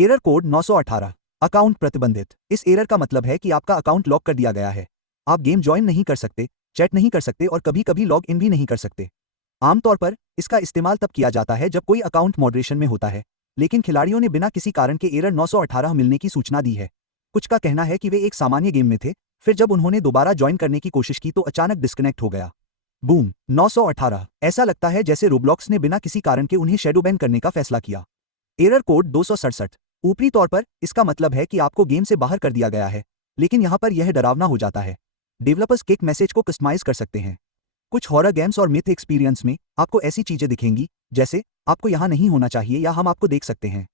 Error code 918 account प्रतिबंधित। इस error का मतलब है कि आपका अकाउंट लॉक कर दिया गया है। आप गेम ज्वाइन नहीं कर सकते, चैट नहीं कर सकते और कभी कभी लॉग इन भी नहीं कर सकते। आमतौर पर इसका इस्तेमाल तब किया जाता है जब कोई अकाउंट मॉडरेशन में होता है, लेकिन खिलाड़ियों ने बिना किसी कारण के एरर 918 मिलने की सूचना दी है। कुछ का कहना है कि वे एक सामान्य गेम में थे, फिर जब उन्होंने दोबारा ज्वाइन करने की कोशिश की तो अचानक डिस्कनेक्ट हो गया। बूम, 918। ऐसा लगता है जैसे रोब्लॉक्स ने बिना किसी कारण के उन्हें शैडो बैन करने का फैसला किया। Error code 267। ऊपरी तौर पर इसका मतलब है कि आपको गेम से बाहर कर दिया गया है, लेकिन यहाँ पर यह डरावना हो जाता है। डेवलपर्स किक मैसेज को कस्टमाइज कर सकते हैं। कुछ हॉरर गेम्स और मिथ एक्सपीरियंस में आपको ऐसी चीजें दिखेंगी जैसे आपको यहाँ नहीं होना चाहिए या हम आपको देख सकते हैं।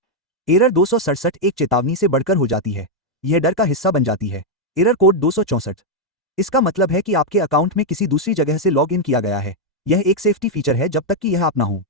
एरर 267 एक चेतावनी से बढ़कर हो जाती है। यह डर का हिस्सा बन जाती है। Error code 264। इसका मतलब है कि आपके अकाउंट में किसी दूसरी जगह से लॉग इन किया गया है। यह एक सेफ्टी फीचर है जब तक कि यह आप ना हो।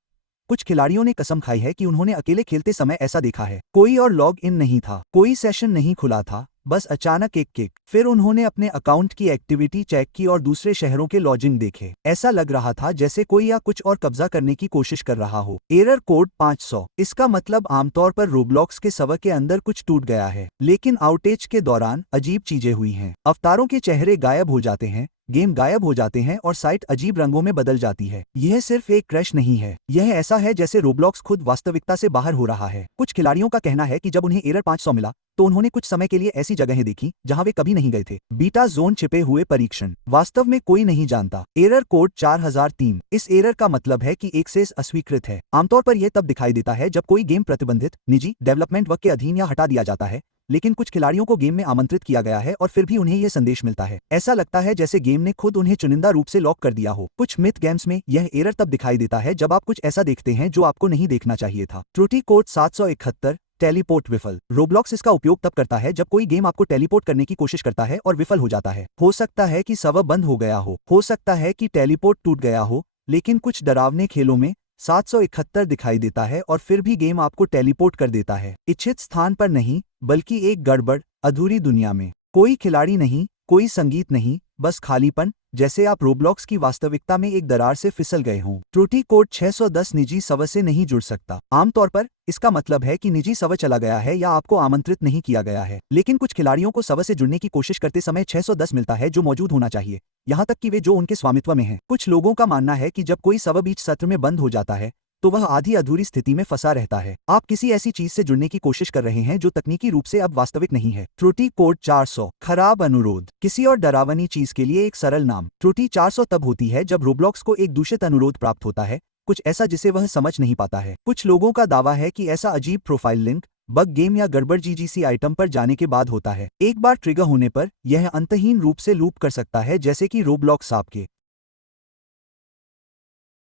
कुछ खिलाड़ियों ने कसम खाई है कि उन्होंने अकेले खेलते समय ऐसा देखा है। कोई और लॉग इन नहीं था, कोई सेशन नहीं खुला था, बस अचानक एक किक। फिर उन्होंने अपने अकाउंट की एक्टिविटी चेक की और दूसरे शहरों के लॉजिंग देखे। ऐसा लग रहा था जैसे कोई या कुछ और कब्जा करने की कोशिश कर रहा हो। Error code 500। इसका मतलब आमतौर पर रोब्लॉक्स के सर्वर के अंदर कुछ टूट गया है, लेकिन आउटेज के दौरान अजीब चीजें हुई हैं। अवतारों के चेहरे गायब हो जाते हैं, गेम गायब हो जाते हैं और साइट अजीब रंगों में बदल जाती है। यह सिर्फ एक क्रैश नहीं है, यह ऐसा है जैसे रोब्लॉक्स खुद वास्तविकता से बाहर हो रहा है। कुछ खिलाड़ियों का कहना है कि जब उन्हें एरर 500 मिला तो उन्होंने कुछ समय के लिए ऐसी जगहें देखी जहां वे कभी नहीं गए थे। बीटा जोन छिपे हुए परीक्षण। वास्तव में कोई नहीं जानता। Error code 4003। इस एरर का मतलब है कि एक्सेस अस्वीकृत है। आमतौर पर यह तब दिखाई देता है जब कोई गेम प्रतिबंधित निजी डेवलपमेंट वर्क के अधीन या हटा दिया जाता है, लेकिन कुछ खिलाड़ियों को गेम में आमंत्रित किया गया है और फिर भी उन्हें यह संदेश मिलता है। ऐसा लगता है जैसे गेम ने खुद उन्हें चुनिंदा रूप से लॉक कर दिया हो। कुछ मिथ गेम्स में यह एरर तब दिखाई देता है जब आप कुछ ऐसा देखते हैं जो आपको नहीं देखना चाहिए था। त्रुटि कोड 771। टेलीपोर्ट विफल। रोब्लॉक्स इसका उपयोग तब करता है जब कोई गेम आपको टेलीपोर्ट करने की कोशिश करता है और विफल हो जाता है। हो सकता है कि सर्वर बंद हो गया हो सकता है कि टेलीपोर्ट टूट गया हो, लेकिन कुछ डरावने खेलों में 771 दिखाई देता है और फिर भी गेम आपको टेलीपोर्ट कर देता है। इच्छित स्थान पर नहीं, बल्कि एक गड़बड़ अधूरी दुनिया में। कोई खिलाड़ी नहीं, कोई संगीत नहीं, बस खालीपन, जैसे आप रोब्लॉक्स की वास्तविकता में एक दरार से फिसल गए हों। त्रुटि कोड 610 निजी सर्वर से नहीं जुड़ सकता। आमतौर पर इसका मतलब है कि निजी सर्वर चला गया है या आपको आमंत्रित नहीं किया गया है, लेकिन कुछ खिलाड़ियों को सर्वर से जुड़ने की कोशिश करते समय 610 मिलता है जो मौजूद होना चाहिए, यहाँ तक कि वे जो उनके स्वामित्व में हैं। कुछ लोगों का मानना है कि जब कोई सर्वर बीच सत्र में बंद हो जाता है तो वह आधी अधूरी स्थिति में फंसा रहता है। आप किसी ऐसी चीज से जुड़ने की कोशिश कर रहे हैं जो तकनीकी रूप से अब वास्तविक नहीं है। त्रुटि कोड 400। खराब अनुरोध। किसी और डरावनी चीज के लिए एक सरल नाम। त्रुटि 400 तब होती है जब रोब्लॉक्स को एक दूषित अनुरोध प्राप्त होता है, कुछ ऐसा जिसे वह समझ नहीं पाता है। कुछ लोगों का दावा है कि ऐसा अजीब प्रोफाइल लिंक, बग गेम या गड़बड़ जीजीसी आइटम पर जाने के बाद होता है। एक बार ट्रिगर होने पर यह अंतहीन रूप से लूप कर सकता है, जैसे कि रोब्लॉक्स आपके